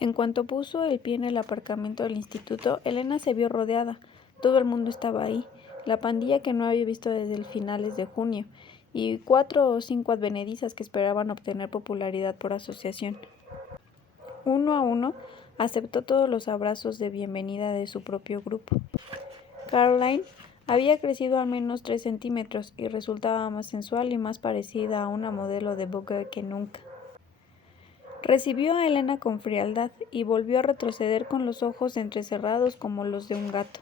En cuanto puso el pie en el aparcamiento del instituto, Elena se vio rodeada. Todo el mundo estaba ahí, la pandilla que no había visto desde el finales de junio, y 4 o 5 advenedizas que esperaban obtener popularidad por asociación. Uno a uno, aceptó todos los abrazos de bienvenida de su propio grupo. Caroline había crecido al menos 3 centímetros y resultaba más sensual y más parecida a una modelo de Vogue que nunca. Recibió a Elena con frialdad y volvió a retroceder con los ojos entrecerrados como los de un gato.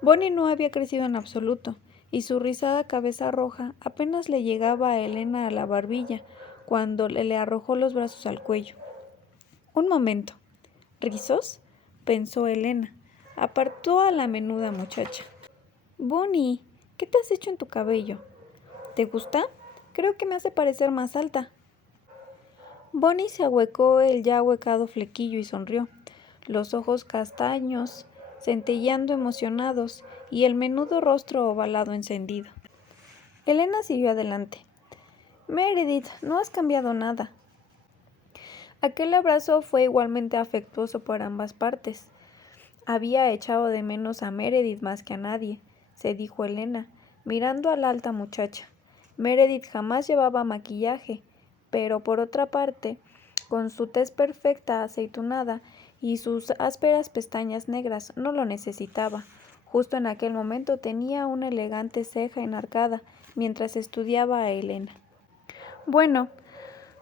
Bonnie no había crecido en absoluto, y su rizada cabeza roja apenas le llegaba a Elena a la barbilla cuando le arrojó los brazos al cuello. Un momento. ¿Rizos?, pensó Elena. Apartó a la menuda muchacha. Bonnie, ¿qué te has hecho en tu cabello? ¿Te gusta? Creo que me hace parecer más alta. Bonnie se ahuecó el ya ahuecado flequillo y sonrió, los ojos castaños, centelleando emocionados, y el menudo rostro ovalado encendido. Elena siguió adelante. Meredith, no has cambiado nada. Aquel abrazo fue igualmente afectuoso por ambas partes. Había echado de menos a Meredith más que a nadie, se dijo Elena, mirando a la alta muchacha. Meredith jamás llevaba maquillaje, pero por otra parte, con su tez perfecta aceitunada y sus ásperas pestañas negras, no lo necesitaba. Justo en aquel momento tenía una elegante ceja enarcada mientras estudiaba a Elena. Bueno,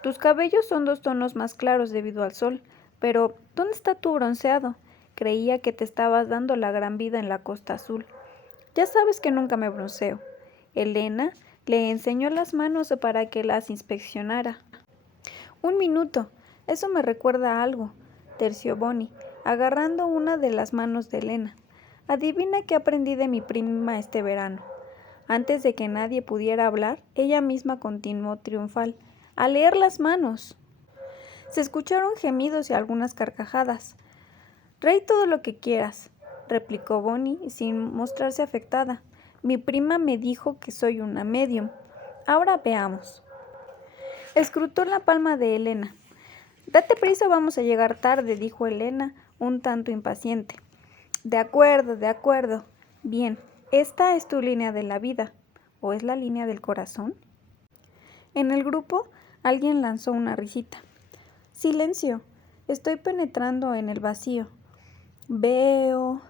tus cabellos son 2 tonos más claros debido al sol, pero ¿dónde está tu bronceado? Creía que te estabas dando la gran vida en la Costa Azul. Ya sabes que nunca me bronceo. Elena le enseñó las manos para que las inspeccionara. Un minuto, eso me recuerda a algo, terció Bonnie, agarrando una de las manos de Elena. Adivina qué aprendí de mi prima este verano. Antes de que nadie pudiera hablar, ella misma continuó triunfal. ¡A leer las manos! Se escucharon gemidos y algunas carcajadas. Reí todo lo que quieras, replicó Bonnie sin mostrarse afectada. Mi prima me dijo que soy una medium. Ahora veamos. Escrutó la palma de Elena. Date prisa, vamos a llegar tarde, dijo Elena, un tanto impaciente. De acuerdo. Bien, esta es tu línea de la vida. ¿O es la línea del corazón? En el grupo, alguien lanzó una risita. Silencio. Estoy penetrando en el vacío. Veo.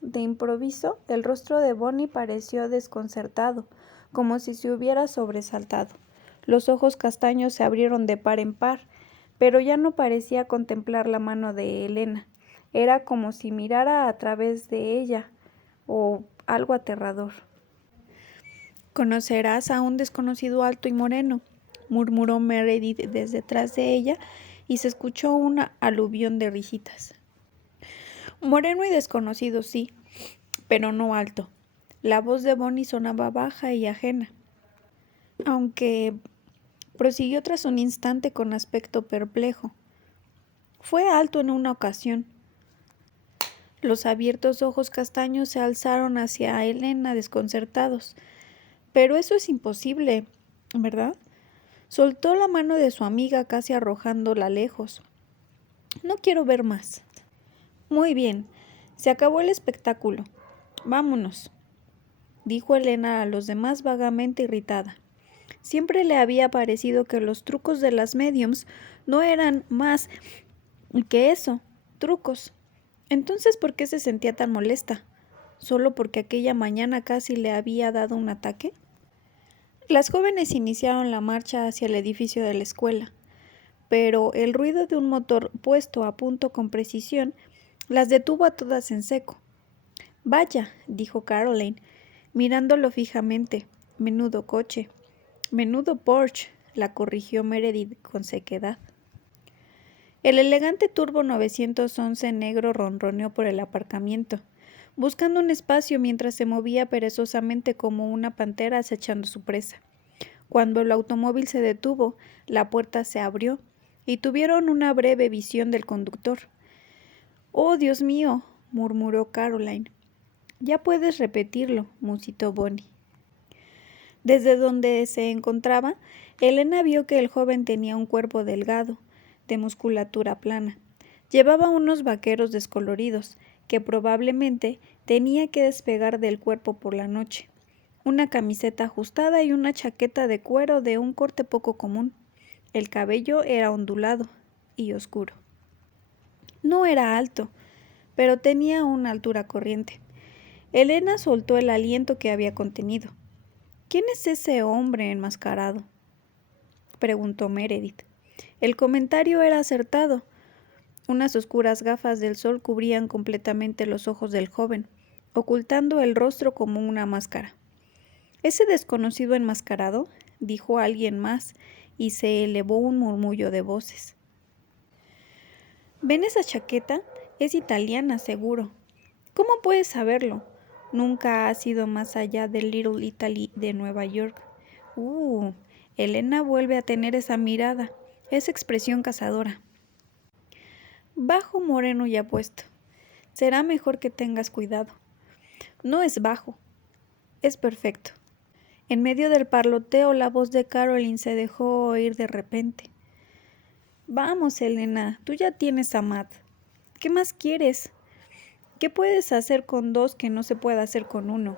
De improviso, el rostro de Bonnie pareció desconcertado, como si se hubiera sobresaltado. Los ojos castaños se abrieron de par en par, pero ya no parecía contemplar la mano de Elena. Era como si mirara a través de ella, o algo aterrador. «Conocerás a un desconocido alto y moreno», murmuró Meredith desde detrás de ella, y se escuchó una aluvión de risitas. Moreno y desconocido, sí, pero no alto. La voz de Bonnie sonaba baja y ajena, aunque prosiguió tras un instante con aspecto perplejo. Fue alto en una ocasión. Los abiertos ojos castaños se alzaron hacia Elena desconcertados. Pero eso es imposible, ¿verdad? Soltó la mano de su amiga casi arrojándola lejos. No quiero ver más. Muy bien, se acabó el espectáculo. Vámonos, dijo Elena a los demás vagamente irritada. Siempre le había parecido que los trucos de las médiums no eran más que eso, trucos. Entonces, ¿por qué se sentía tan molesta? ¿Solo porque aquella mañana casi le había dado un ataque? Las jóvenes iniciaron la marcha hacia el edificio de la escuela, pero el ruido de un motor puesto a punto con precisión las detuvo a todas en seco. Vaya, dijo Caroline, mirándolo fijamente. Menudo coche. Menudo Porsche, la corrigió Meredith con sequedad. El elegante Turbo 911 negro ronroneó por el aparcamiento, buscando un espacio mientras se movía perezosamente como una pantera acechando su presa. Cuando el automóvil se detuvo, la puerta se abrió y tuvieron una breve visión del conductor. «Oh, Dios mío», murmuró Caroline. «Ya puedes repetirlo», musitó Bonnie. Desde donde se encontraba, Elena vio que el joven tenía un cuerpo delgado, de musculatura plana. Llevaba unos vaqueros descoloridos, que probablemente tenía que despegar del cuerpo por la noche, una camiseta ajustada y una chaqueta de cuero de un corte poco común. El cabello era ondulado y oscuro. No era alto, pero tenía una altura corriente. Elena soltó el aliento que había contenido. —¿Quién es ese hombre enmascarado? —preguntó Meredith. El comentario era acertado. Unas oscuras gafas del sol cubrían completamente los ojos del joven, ocultando el rostro como una máscara. —¿Ese desconocido enmascarado? —dijo alguien más, y se elevó un murmullo de voces. —¿Ven esa chaqueta? Es italiana, seguro. ¿Cómo puedes saberlo? Nunca has ido más allá del Little Italy de Nueva York. Elena vuelve a tener esa mirada, esa expresión cazadora. Bajo, moreno y apuesto. Será mejor que tengas cuidado. No es bajo, es perfecto. En medio del parloteo, la voz de Caroline se dejó oír de repente. Vamos, Elena, tú ya tienes a Matt. ¿Qué más quieres? ¿Qué puedes hacer con dos que no se puede hacer con uno?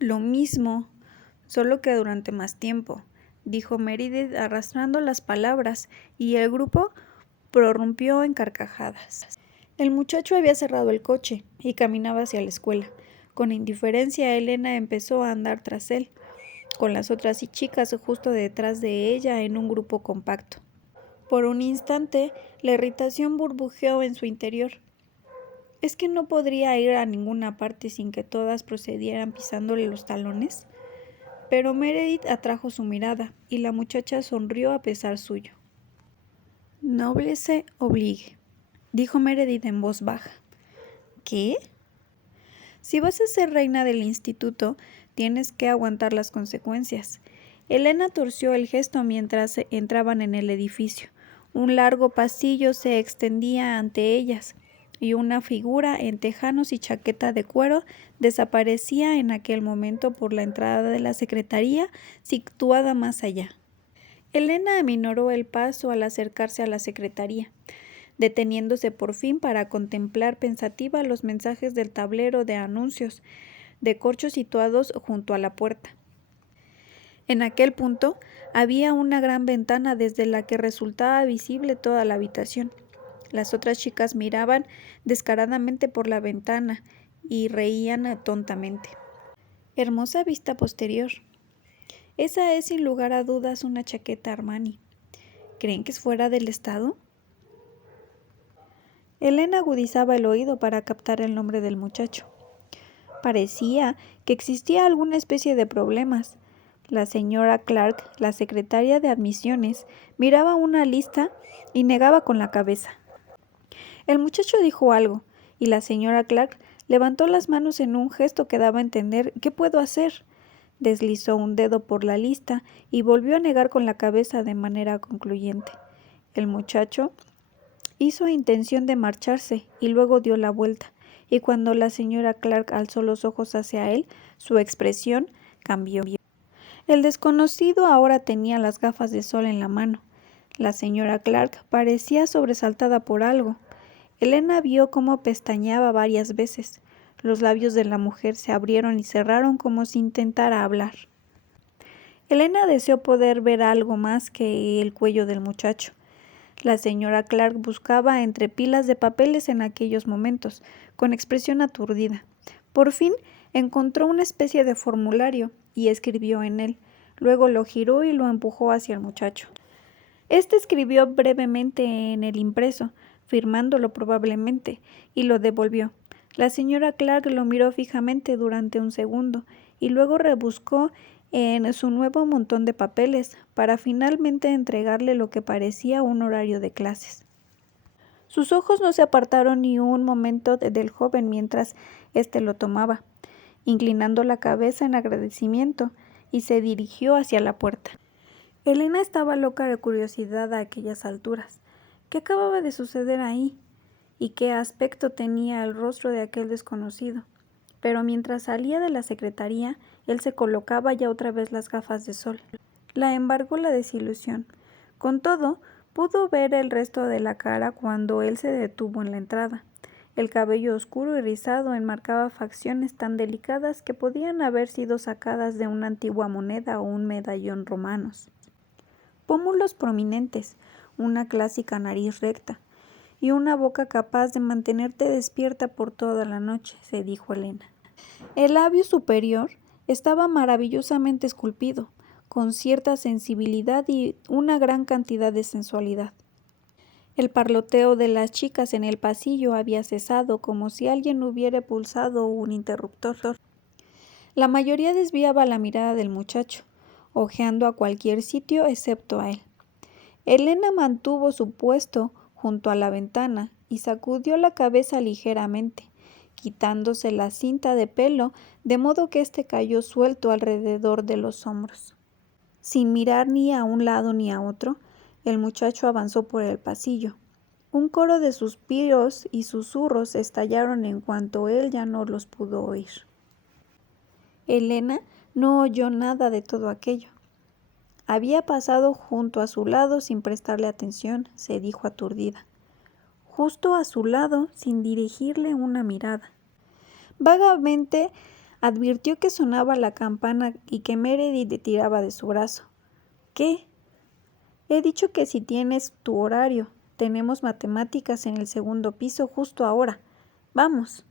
Lo mismo, solo que durante más tiempo, dijo Meredith arrastrando las palabras, y el grupo prorrumpió en carcajadas. El muchacho había cerrado el coche y caminaba hacia la escuela. Con indiferencia, Elena empezó a andar tras él, con las otras chicas justo detrás de ella en un grupo compacto. Por un instante, la irritación burbujeó en su interior. ¿Es que no podría ir a ninguna parte sin que todas procedieran pisándole los talones? Pero Meredith atrajo su mirada, y la muchacha sonrió a pesar suyo. Noblesse oblige, dijo Meredith en voz baja. ¿Qué? Si vas a ser reina del instituto, tienes que aguantar las consecuencias. Elena torció el gesto mientras entraban en el edificio. Un largo pasillo se extendía ante ellas, y una figura en tejanos y chaqueta de cuero desaparecía en aquel momento por la entrada de la secretaría, situada más allá. Elena aminoró el paso al acercarse a la secretaría, deteniéndose por fin para contemplar pensativa los mensajes del tablero de anuncios de corcho situados junto a la puerta. En aquel punto había una gran ventana desde la que resultaba visible toda la habitación. Las otras chicas miraban descaradamente por la ventana y reían tontamente. Hermosa vista posterior. Esa es sin lugar a dudas una chaqueta Armani. ¿Creen que es fuera del estado? Elena agudizaba el oído para captar el nombre del muchacho. Parecía que existía alguna especie de problemas. La señora Clark, la secretaria de admisiones, miraba una lista y negaba con la cabeza. El muchacho dijo algo, y la señora Clark levantó las manos en un gesto que daba a entender ¿qué puedo hacer? Deslizó un dedo por la lista y volvió a negar con la cabeza de manera concluyente. El muchacho hizo intención de marcharse y luego dio la vuelta, y cuando la señora Clark alzó los ojos hacia él, su expresión cambió. El desconocido ahora tenía las gafas de sol en la mano. La señora Clark parecía sobresaltada por algo. Elena vio cómo pestañeaba varias veces. Los labios de la mujer se abrieron y cerraron como si intentara hablar. Elena deseó poder ver algo más que el cuello del muchacho. La señora Clark buscaba entre pilas de papeles en aquellos momentos, con expresión aturdida. Por fin encontró una especie de formulario y escribió en él. Luego lo giró y lo empujó hacia el muchacho. Este escribió brevemente en el impreso, firmándolo probablemente, y lo devolvió. La señora Clark lo miró fijamente durante un segundo y luego rebuscó en su nuevo montón de papeles para finalmente entregarle lo que parecía un horario de clases. Sus ojos no se apartaron ni un momento del joven mientras éste lo tomaba, inclinando la cabeza en agradecimiento, y se dirigió hacia la puerta. Elena estaba loca de curiosidad a aquellas alturas. ¿Qué acababa de suceder ahí? ¿Y qué aspecto tenía el rostro de aquel desconocido? Pero mientras salía de la secretaría, él se colocaba ya otra vez las gafas de sol. La embargó la desilusión. Con todo, pudo ver el resto de la cara cuando él se detuvo en la entrada. El cabello oscuro y rizado enmarcaba facciones tan delicadas que podían haber sido sacadas de una antigua moneda o un medallón romanos. Pómulos prominentes, una clásica nariz recta y una boca capaz de mantenerte despierta por toda la noche, se dijo Elena. El labio superior estaba maravillosamente esculpido, con cierta sensibilidad y una gran cantidad de sensualidad. El parloteo de las chicas en el pasillo había cesado, como si alguien hubiera pulsado un interruptor. La mayoría desviaba la mirada del muchacho, ojeando a cualquier sitio excepto a él. Elena mantuvo su puesto junto a la ventana y sacudió la cabeza ligeramente, quitándose la cinta de pelo, de modo que éste cayó suelto alrededor de los hombros. Sin mirar ni a un lado ni a otro, el muchacho avanzó por el pasillo. Un coro de suspiros y susurros estallaron en cuanto él ya no los pudo oír. Elena no oyó nada de todo aquello. Había pasado junto a su lado sin prestarle atención, se dijo aturdida. Justo a su lado, sin dirigirle una mirada. Vagamente advirtió que sonaba la campana y que Meredith tiraba de su brazo. ¿Qué? He dicho que si tienes tu horario. Tenemos matemáticas en el segundo piso justo ahora. Vamos.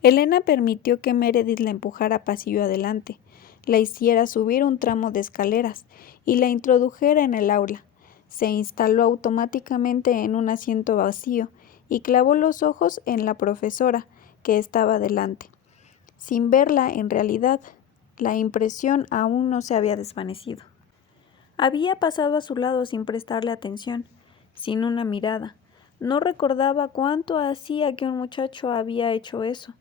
Elena permitió que Meredith la empujara pasillo adelante, la hiciera subir un tramo de escaleras y la introdujera en el aula. Se instaló automáticamente en un asiento vacío y clavó los ojos en la profesora, que estaba delante. Sin verla, en realidad, la impresión aún no se había desvanecido. Había pasado a su lado sin prestarle atención, sin una mirada. No recordaba cuánto hacía que un muchacho había hecho eso.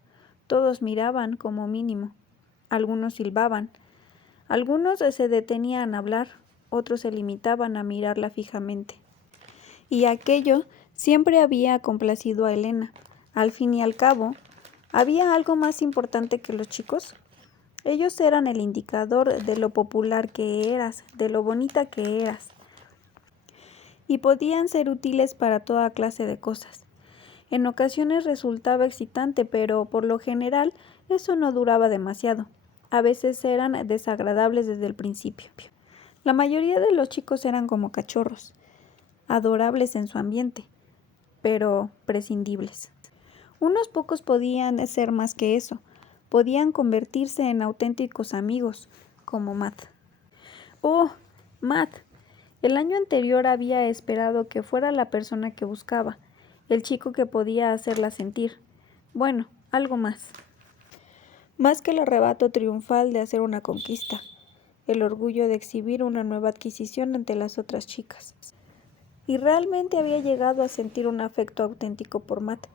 Todos miraban, como mínimo. Algunos silbaban. Algunos se detenían a hablar, otros se limitaban a mirarla fijamente. Y aquello siempre había complacido a Elena. Al fin y al cabo, ¿había algo más importante que los chicos? Ellos eran el indicador de lo popular que eras, de lo bonita que eras. Y podían ser útiles para toda clase de cosas. En ocasiones resultaba excitante, pero por lo general eso no duraba demasiado. A veces eran desagradables desde el principio. La mayoría de los chicos eran como cachorros, adorables en su ambiente, pero prescindibles. Unos pocos podían ser más que eso, podían convertirse en auténticos amigos, como Matt. ¡Oh, Matt! El año anterior había esperado que fuera la persona que buscaba, el chico que podía hacerla sentir. Bueno, algo más. Más que el arrebato triunfal de hacer una conquista, el orgullo de exhibir una nueva adquisición ante las otras chicas. Y realmente había llegado a sentir un afecto auténtico por Matt,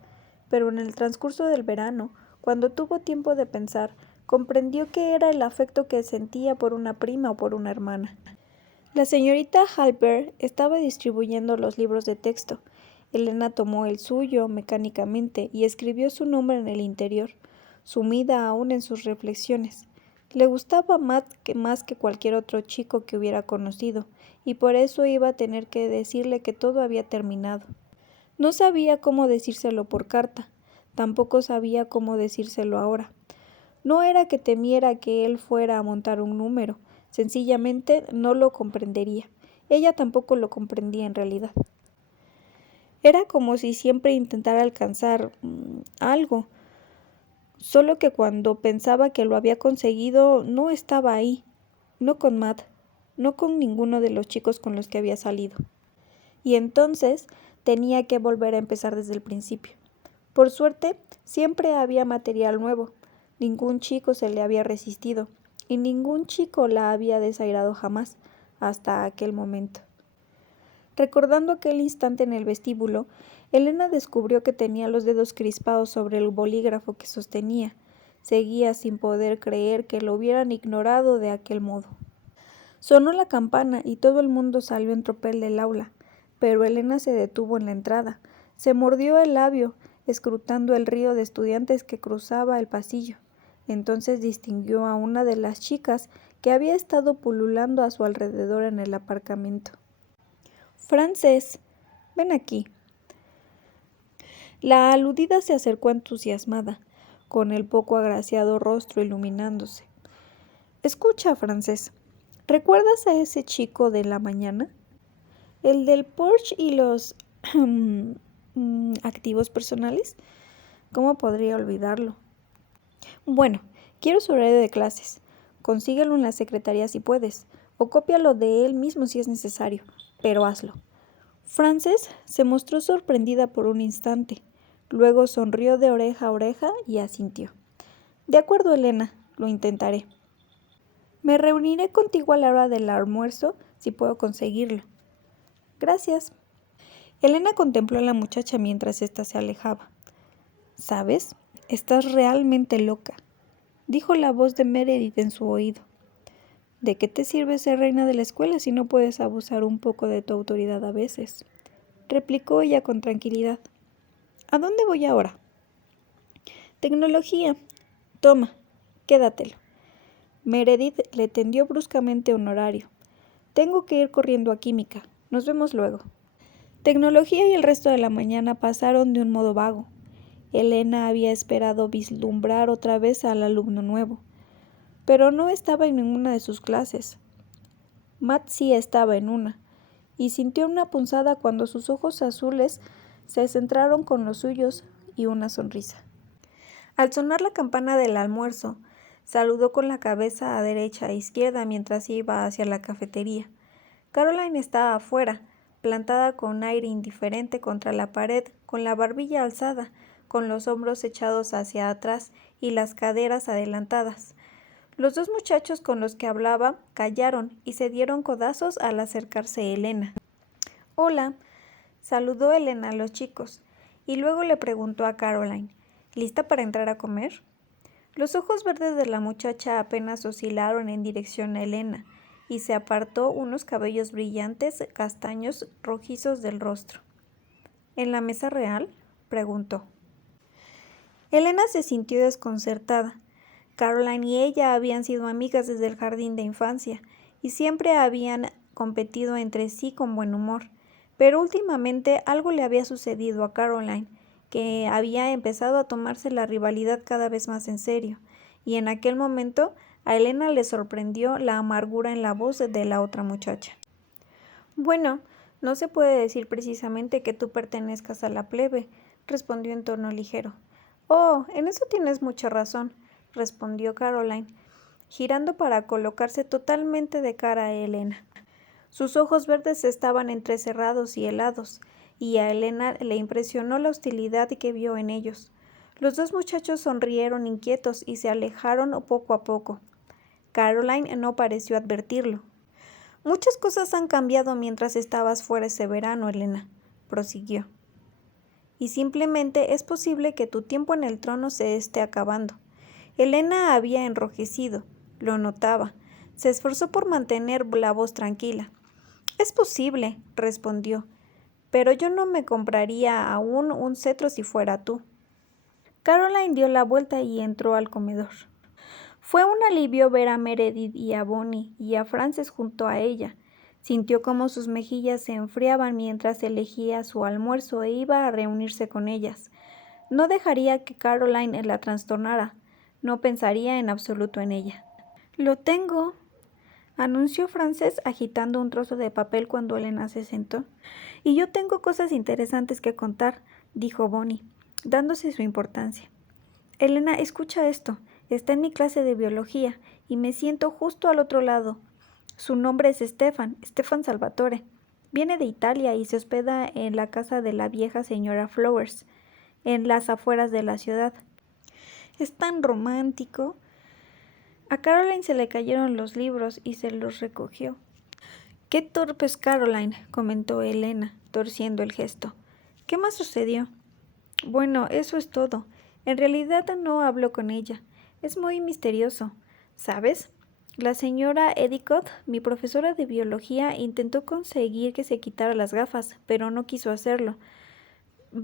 pero en el transcurso del verano, cuando tuvo tiempo de pensar, comprendió que era el afecto que sentía por una prima o por una hermana. La señorita Halper estaba distribuyendo los libros de texto. Elena tomó el suyo mecánicamente y escribió su nombre en el interior, sumida aún en sus reflexiones. Le gustaba a Matt más que cualquier otro chico que hubiera conocido, y por eso iba a tener que decirle que todo había terminado. No sabía cómo decírselo por carta, tampoco sabía cómo decírselo ahora. No era que temiera que él fuera a montar un número, sencillamente no lo comprendería. Ella tampoco lo comprendía en realidad. Era como si siempre intentara alcanzar algo, solo que cuando pensaba que lo había conseguido no estaba ahí, no con Matt, no con ninguno de los chicos con los que había salido. Y entonces tenía que volver a empezar desde el principio. Por suerte, siempre había material nuevo. Ningún chico se le había resistido, y ningún chico la había desairado jamás, hasta aquel momento. Recordando aquel instante en el vestíbulo, Elena descubrió que tenía los dedos crispados sobre el bolígrafo que sostenía. Seguía sin poder creer que lo hubieran ignorado de aquel modo. Sonó la campana y todo el mundo salió en tropel del aula, pero Elena se detuvo en la entrada. Se mordió el labio, escrutando el río de estudiantes que cruzaba el pasillo. Entonces distinguió a una de las chicas que había estado pululando a su alrededor en el aparcamiento. Frances, ven aquí. La aludida se acercó entusiasmada, con el poco agraciado rostro iluminándose. Escucha, Frances, ¿recuerdas a ese chico de la mañana? ¿El del Porsche y los activos personales? ¿Cómo podría olvidarlo? Bueno, quiero su horario de clases. Consíguelo en la secretaría si puedes, o cópialo de él mismo si es necesario, pero hazlo. Frances se mostró sorprendida por un instante. Luego sonrió de oreja a oreja y asintió. De acuerdo, Elena, lo intentaré. Me reuniré contigo a la hora del almuerzo si puedo conseguirlo. Gracias. Elena contempló a la muchacha mientras ésta se alejaba. ¿Sabes? Estás realmente loca, dijo la voz de Meredith en su oído. ¿De qué te sirve ser reina de la escuela si no puedes abusar un poco de tu autoridad a veces? Replicó ella con tranquilidad. ¿A dónde voy ahora? Tecnología. Toma, quédatelo. Meredith le tendió bruscamente un horario. Tengo que ir corriendo a química. Nos vemos luego. Tecnología y el resto de la mañana pasaron de un modo vago. Elena había esperado vislumbrar otra vez al alumno nuevo, pero no estaba en ninguna de sus clases. Matt sí estaba en una, y sintió una punzada cuando sus ojos azules se centraron con los suyos y una sonrisa. Al sonar la campana del almuerzo, saludó con la cabeza a derecha e izquierda mientras iba hacia la cafetería. Caroline estaba afuera, plantada con aire indiferente contra la pared, con la barbilla alzada, con los hombros echados hacia atrás y las caderas adelantadas. Los dos muchachos con los que hablaba callaron y se dieron codazos al acercarse Elena. «Hola», saludó Elena a los chicos, y luego le preguntó a Caroline, «¿Lista para entrar a comer?». Los ojos verdes de la muchacha apenas oscilaron en dirección a Elena, y se apartó unos cabellos brillantes castaños rojizos del rostro. «¿En la mesa real?», preguntó. Elena se sintió desconcertada. Caroline y ella habían sido amigas desde el jardín de infancia y siempre habían competido entre sí con buen humor, pero últimamente algo le había sucedido a Caroline, que había empezado a tomarse la rivalidad cada vez más en serio, y en aquel momento a Elena le sorprendió la amargura en la voz de la otra muchacha. «Bueno, no se puede decir precisamente que tú pertenezcas a la plebe», respondió en tono ligero. «Oh, en eso tienes mucha razón», respondió Caroline, girando para colocarse totalmente de cara a Elena. Sus ojos verdes estaban entrecerrados y helados, y a Elena le impresionó la hostilidad que vio en ellos. Los dos muchachos sonrieron inquietos y se alejaron poco a poco. Caroline no pareció advertirlo. «Muchas cosas han cambiado mientras estabas fuera ese verano, Elena», prosiguió. «Y simplemente es posible que tu tiempo en el trono se esté acabando». Elena había enrojecido, lo notaba. Se esforzó por mantener la voz tranquila. «Es posible», respondió, «pero yo no me compraría aún un cetro si fuera tú». Caroline dio la vuelta y entró al comedor. Fue un alivio ver a Meredith y a Bonnie y a Frances junto a ella. Sintió cómo sus mejillas se enfriaban mientras elegía su almuerzo e iba a reunirse con ellas. No dejaría que Caroline la trastornara. No pensaría en absoluto en ella. «Lo tengo», anunció Frances agitando un trozo de papel cuando Elena se sentó. «Y yo tengo cosas interesantes que contar», dijo Bonnie, dándose su importancia. «Elena, escucha esto. Está en mi clase de biología y me siento justo al otro lado. Su nombre es Stefan Salvatore. Viene de Italia y se hospeda en la casa de la vieja señora Flowers, en las afueras de la ciudad. Es tan romántico». A Caroline se le cayeron los libros y se los recogió. «Qué torpe es Caroline», comentó Elena, torciendo el gesto. «¿Qué más sucedió?» «Bueno, eso es todo. En realidad no hablo con ella. Es muy misterioso. ¿Sabes? La señora Edicott, mi profesora de biología, intentó conseguir que se quitara las gafas, pero no quiso hacerlo.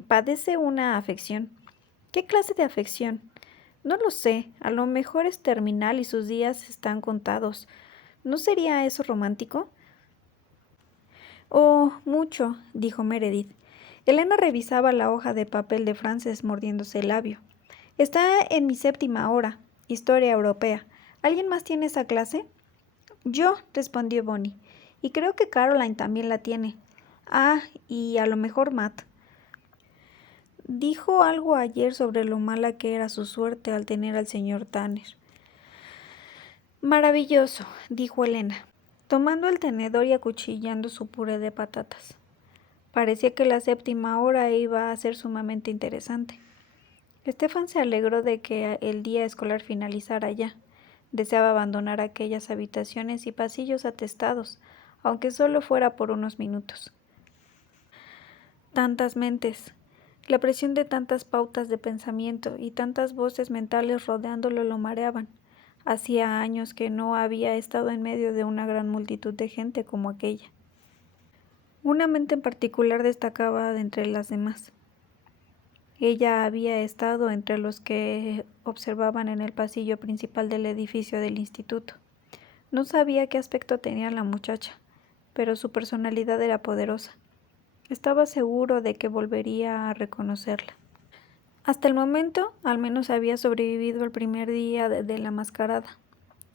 Padece una afección». «¿Qué clase de afección?» «No lo sé. A lo mejor es terminal y sus días están contados. ¿No sería eso romántico?» Oh, mucho, dijo Meredith. Elena revisaba la hoja de papel de Frances mordiéndose el labio. Está en mi 7ª hora, Historia Europea. ¿Alguien más tiene esa clase? Yo, respondió Bonnie, y creo que Caroline también la tiene. Ah, y a lo mejor Matt. Dijo algo ayer sobre lo mala que era su suerte al tener al señor Tanner. Maravilloso, dijo Elena, tomando el tenedor y acuchillando su puré de patatas. Parecía que la 7ª hora iba a ser sumamente interesante. Stefan se alegró de que el día escolar finalizara ya. Deseaba abandonar aquellas habitaciones y pasillos atestados, aunque solo fuera por unos minutos. Tantas mentes, la presión de tantas pautas de pensamiento y tantas voces mentales rodeándolo lo mareaban. Hacía años que no había estado en medio de una gran multitud de gente como aquella. Una mente en particular destacaba de entre las demás. Ella había estado entre los que observaban en el pasillo principal del edificio del instituto. No sabía qué aspecto tenía la muchacha, pero su personalidad era poderosa. Estaba seguro de que volvería a reconocerla. Hasta el momento, al menos había sobrevivido el primer día de la mascarada.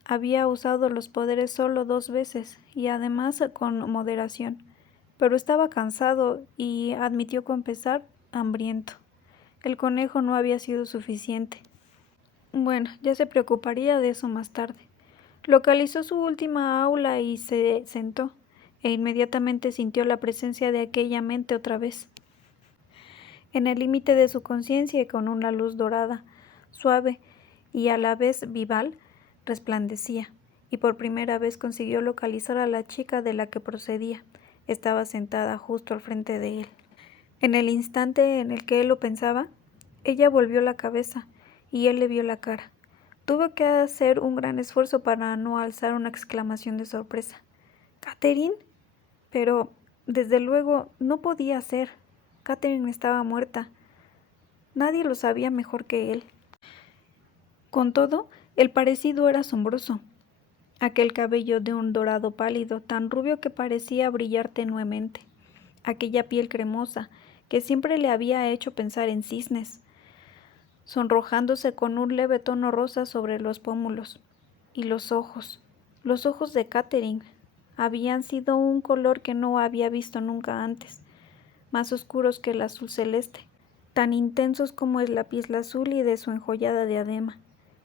Había usado los poderes solo 2 veces y además con moderación, pero estaba cansado y admitió con pesar hambriento. El conejo no había sido suficiente. Bueno, ya se preocuparía de eso más tarde. Localizó su última aula y se sentó, e inmediatamente sintió la presencia de aquella mente otra vez. En el límite de su conciencia y con una luz dorada, suave y a la vez vival, resplandecía, y por primera vez consiguió localizar a la chica de la que procedía. Estaba sentada justo al frente de él. En el instante en el que él lo pensaba, ella volvió la cabeza y él le vio la cara. Tuvo que hacer un gran esfuerzo para no alzar una exclamación de sorpresa. ¿Catherine? Pero, desde luego, no podía ser. Catherine estaba muerta. Nadie lo sabía mejor que él. Con todo, el parecido era asombroso. Aquel cabello de un dorado pálido, tan rubio que parecía brillar tenuemente. Aquella piel cremosa, que siempre le había hecho pensar en cisnes, sonrojándose con un leve tono rosa sobre los pómulos. Y los ojos de Catherine, habían sido un color que no había visto nunca antes, más oscuros que el azul celeste, tan intensos como el lapislázuli de su enjollada diadema.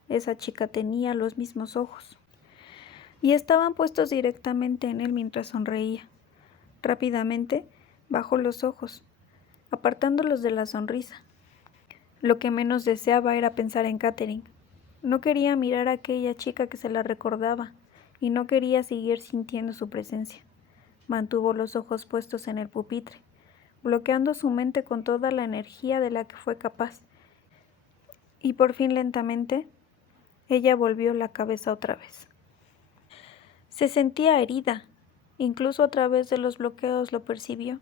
Esa chica tenía los mismos ojos, y estaban puestos directamente en él mientras sonreía. Rápidamente bajó los ojos, apartándolos de la sonrisa. Lo que menos deseaba era pensar en Catherine. No quería mirar a aquella chica que se la recordaba, y no quería seguir sintiendo su presencia. Mantuvo los ojos puestos en el pupitre, bloqueando su mente con toda la energía de la que fue capaz. Y por fin lentamente, ella volvió la cabeza otra vez. Se sentía herida, incluso a través de los bloqueos lo percibió.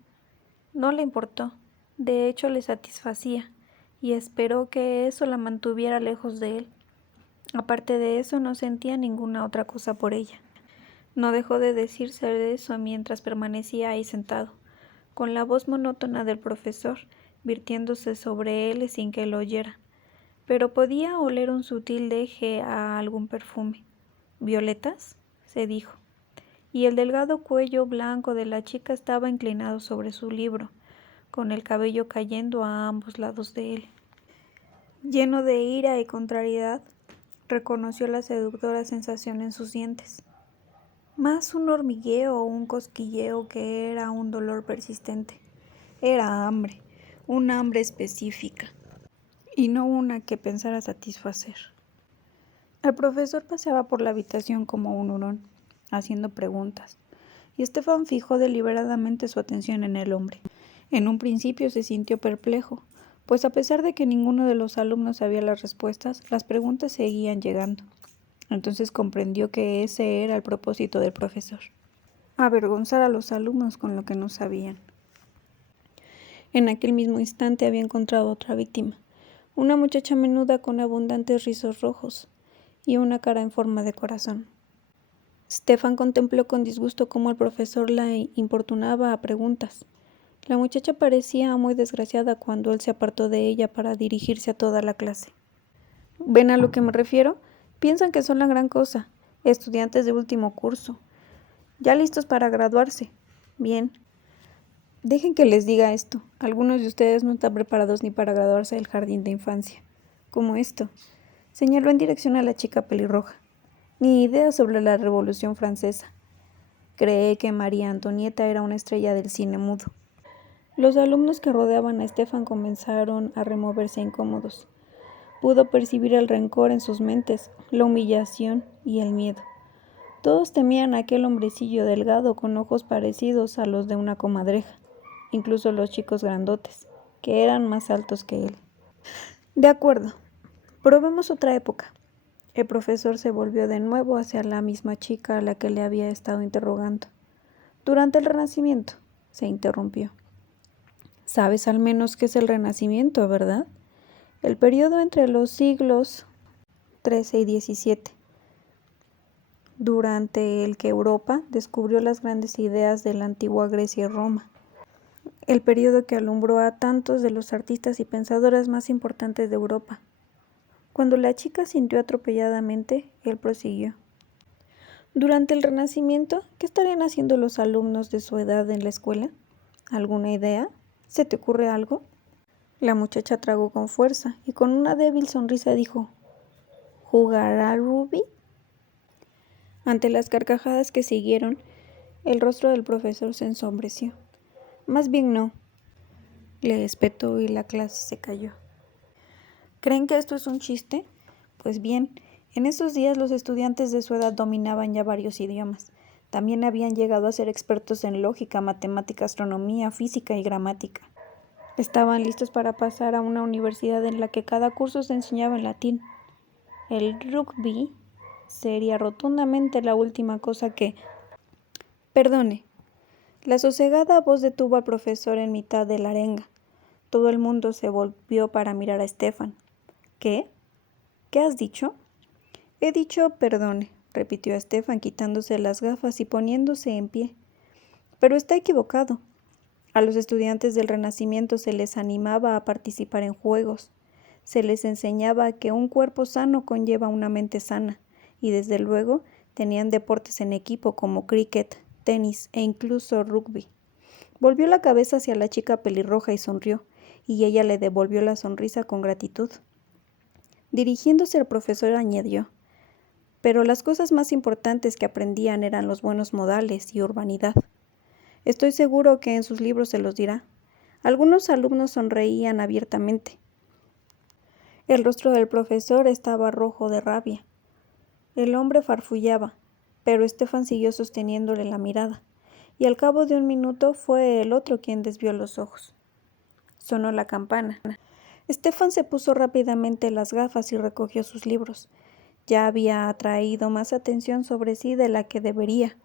No le importó, de hecho le satisfacía, y esperó que eso la mantuviera lejos de él. Aparte de eso, no sentía ninguna otra cosa por ella. No dejó de decirse eso mientras permanecía ahí sentado, con la voz monótona del profesor, virtiéndose sobre él sin que lo oyera. Pero podía oler un sutil deje a algún perfume. ¿Violetas?, se dijo. Y el delgado cuello blanco de la chica estaba inclinado sobre su libro, con el cabello cayendo a ambos lados de él. Lleno de ira y contrariedad, reconoció la seductora sensación en sus dientes. Más un hormigueo o un cosquilleo que era un dolor persistente. Era hambre, una hambre específica, y no una que pensara satisfacer. El profesor paseaba por la habitación como un hurón, haciendo preguntas, y Stefan fijó deliberadamente su atención en el hombre. En un principio se sintió perplejo, pues a pesar de que ninguno de los alumnos sabía las respuestas, las preguntas seguían llegando. Entonces comprendió que ese era el propósito del profesor: avergonzar a los alumnos con lo que no sabían. En aquel mismo instante había encontrado otra víctima, una muchacha menuda con abundantes rizos rojos y una cara en forma de corazón. Stefan contempló con disgusto cómo el profesor la importunaba a preguntas. La muchacha parecía muy desgraciada cuando él se apartó de ella para dirigirse a toda la clase. ¿Ven a lo que me refiero? Piensan que son la gran cosa, estudiantes de último curso, ya listos para graduarse. Bien, dejen que les diga esto. Algunos de ustedes no están preparados ni para graduarse del jardín de infancia. Como esto. Señaló en dirección a la chica pelirroja. Ni idea sobre la Revolución Francesa. Cree que María Antonieta era una estrella del cine mudo. Los alumnos que rodeaban a Stefan comenzaron a removerse incómodos. Pudo percibir el rencor en sus mentes, la humillación y el miedo. Todos temían a aquel hombrecillo delgado con ojos parecidos a los de una comadreja, incluso los chicos grandotes, que eran más altos que él. De acuerdo, probemos otra época. El profesor se volvió de nuevo hacia la misma chica a la que le había estado interrogando. Durante el Renacimiento, se interrumpió. Sabes al menos qué es el Renacimiento, ¿verdad? El periodo entre los siglos XIII y XVII, durante el que Europa descubrió las grandes ideas de la antigua Grecia y Roma. El periodo que alumbró a tantos de los artistas y pensadores más importantes de Europa. Cuando la chica sintió atropelladamente, él prosiguió. Durante el Renacimiento, ¿qué estarían haciendo los alumnos de su edad en la escuela? ¿Alguna idea? ¿Se te ocurre algo? La muchacha tragó con fuerza y con una débil sonrisa dijo, ¿jugar al rugby? Ante las carcajadas que siguieron, el rostro del profesor se ensombreció. Más bien no, le espetó y la clase se calló. ¿Creen que esto es un chiste? Pues bien, en esos días los estudiantes de su edad dominaban ya varios idiomas. También habían llegado a ser expertos en lógica, matemática, astronomía, física y gramática. Estaban listos para pasar a una universidad en la que cada curso se enseñaba en latín. El rugby sería rotundamente la última cosa que... Perdone. La sosegada voz detuvo al profesor en mitad de la arenga. Todo el mundo se volvió para mirar a Stefan. ¿Qué? ¿Qué has dicho? He dicho perdone, repitió Stefan quitándose las gafas y poniéndose en pie. Pero está equivocado. A los estudiantes del Renacimiento se les animaba a participar en juegos. Se les enseñaba que un cuerpo sano conlleva una mente sana, y desde luego tenían deportes en equipo como cricket, tenis e incluso rugby. Volvió la cabeza hacia la chica pelirroja y sonrió, y ella le devolvió la sonrisa con gratitud. Dirigiéndose al profesor añadió, pero las cosas más importantes que aprendían eran los buenos modales y urbanidad. Estoy seguro que en sus libros se los dirá. Algunos alumnos sonreían abiertamente. El rostro del profesor estaba rojo de rabia. El hombre farfullaba, pero Stefan siguió sosteniéndole la mirada, y al cabo de un minuto fue el otro quien desvió los ojos. Sonó la campana. Stefan se puso rápidamente las gafas y recogió sus libros. Ya había atraído más atención sobre sí de la que debería,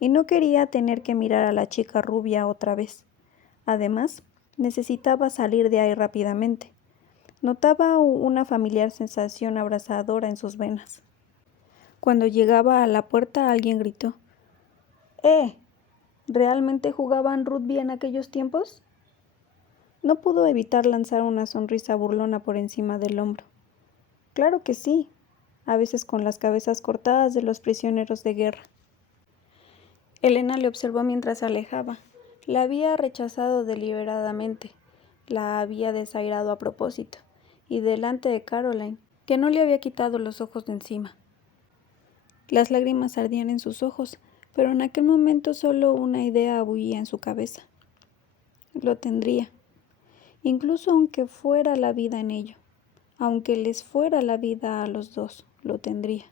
y no quería tener que mirar a la chica rubia otra vez. Además, necesitaba salir de ahí rápidamente. Notaba una familiar sensación abrasadora en sus venas. Cuando llegaba a la puerta, alguien gritó. ¿Realmente jugaban rugby en aquellos tiempos? No pudo evitar lanzar una sonrisa burlona por encima del hombro. Claro que sí, a veces con las cabezas cortadas de los prisioneros de guerra. Elena le observó mientras se alejaba. La había rechazado deliberadamente, la había desairado a propósito, y delante de Caroline, que no le había quitado los ojos de encima. Las lágrimas ardían en sus ojos, pero en aquel momento solo una idea bullía en su cabeza. Lo tendría, incluso aunque fuera la vida en ello, aunque les fuera la vida a los dos, lo tendría.